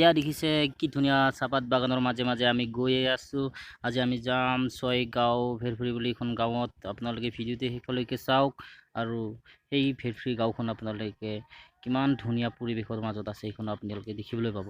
এয়া দেখিছে কি ধুনীয়া চাহপাত বাগানৰ মাজে মাজে আমি গৈয়ে আছোঁ। আজি আমি যাম ছয়গাঁও ভেৰভেৰি বুলি এখন গাঁৱত। আপোনালোকে ভিডিঅ'টো শেষলৈকে চাওক আৰু সেই ভেৰভেৰি গাঁওখন আপোনালোকে কিমান ধুনীয়া পৰিৱেশৰ মাজত আছে সেইখন আপোনালোকে দেখিবলৈ পাব।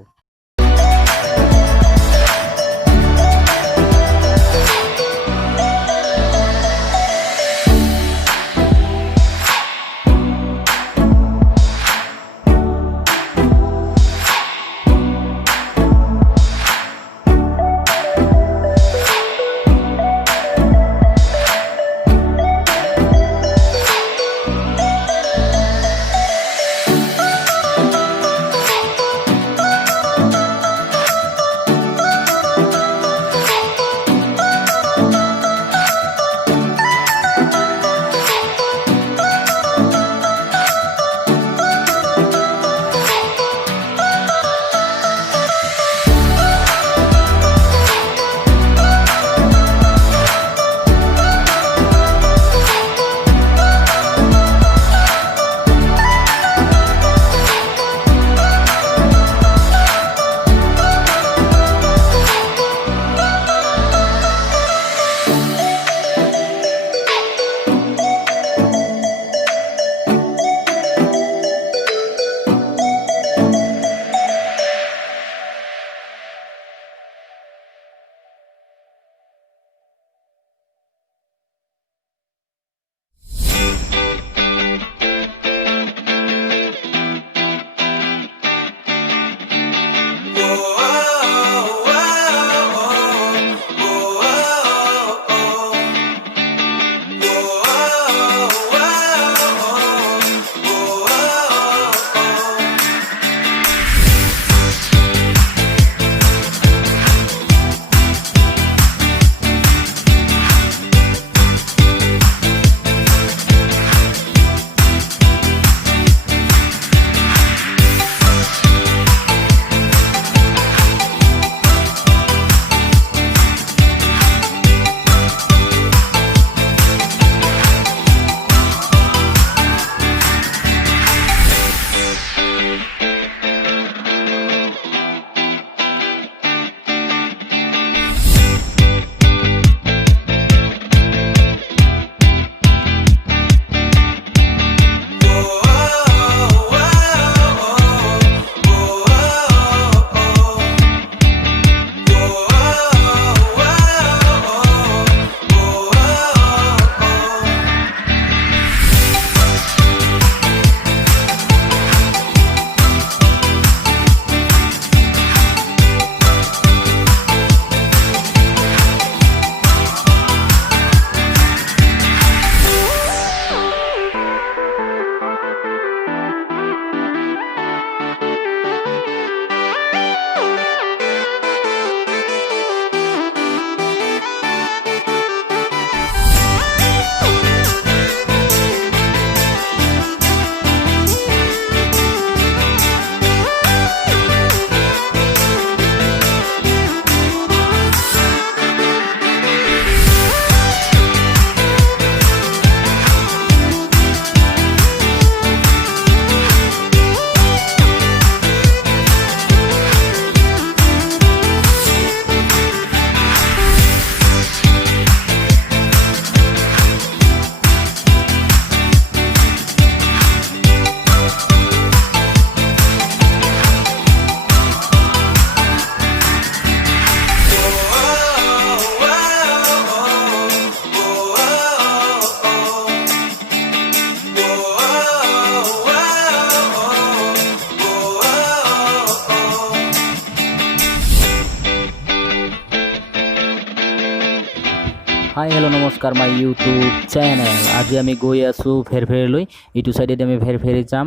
হাই হেল্ল' নমস্কাৰ মাই ইউটিউব চেনেল। আজি আমি গৈ আছোঁ ভেৰভেৰিলৈ। এইটো চাইডেদি আমি ভেৰভেৰি যাম।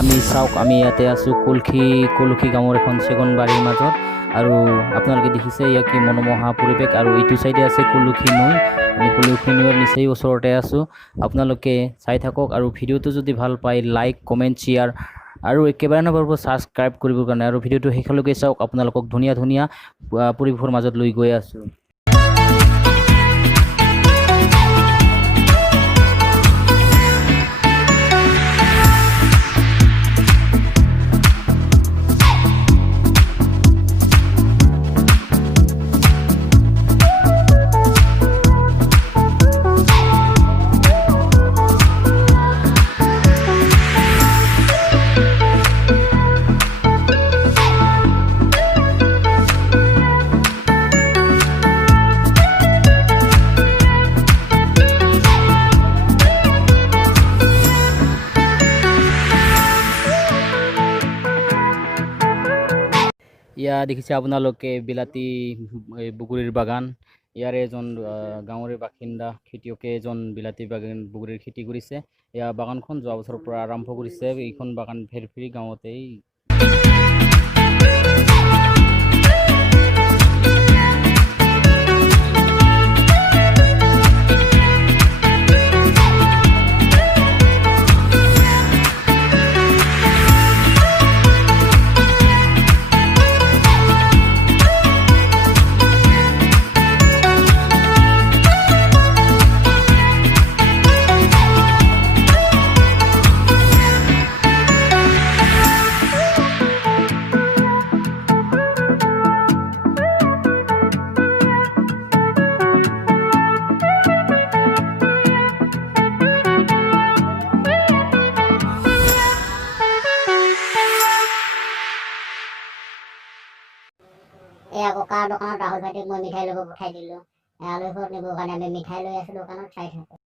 আমি চাওক, আমি ইয়াতে আছোঁ কলখি গাঁৱৰ এখন চেগুন বাৰীৰ মাজত। আৰু আপোনালোকে দেখিছে ইয়াক কি মনোমোহা পৰিৱেশ। আৰু এইটো চাইডে আছে কলখি নৈ। আমি কলখি নৈৰ নিচেই ওচৰতে আছোঁ। আপোনালোকে চাই থাকক আৰু ভিডিঅ'টো যদি ভাল পায় লাইক কমেণ্ট শ্বেয়াৰ আৰু একেবাৰে নপাব ছাবস্ক্ৰাইব কৰিবৰ কাৰণে। আৰু ভিডিঅ'টো শেষলৈকে চাওক, আপোনালোকক ধুনীয়া ধুনীয়া পৰিৱেশৰ মাজত লৈ গৈ আছোঁ। এয়া দেখিছে আপোনালোকে বিলাতী বগৰীৰ বাগান। ইয়াৰে এজন গাঁৱৰে বাসিন্দা খেতিয়কে এজন বিলাতী বাগান বগৰীৰ খেতি কৰিছে। এয়া বাগানখন যোৱা বছৰৰ পৰা আৰম্ভ কৰিছে। এইখন বাগান ভেৰভেৰি গাঁৱতেই। এই আকৌ কাৰ দোকানত ৰাহুল ভাইটিক মই মিঠাই ল'ব পঠাই দিলোঁ। আলহী ঘৰত নিবৰ কাৰণে আমি মিঠাই লৈ আছোঁ দোকানত চাই থাকোঁ।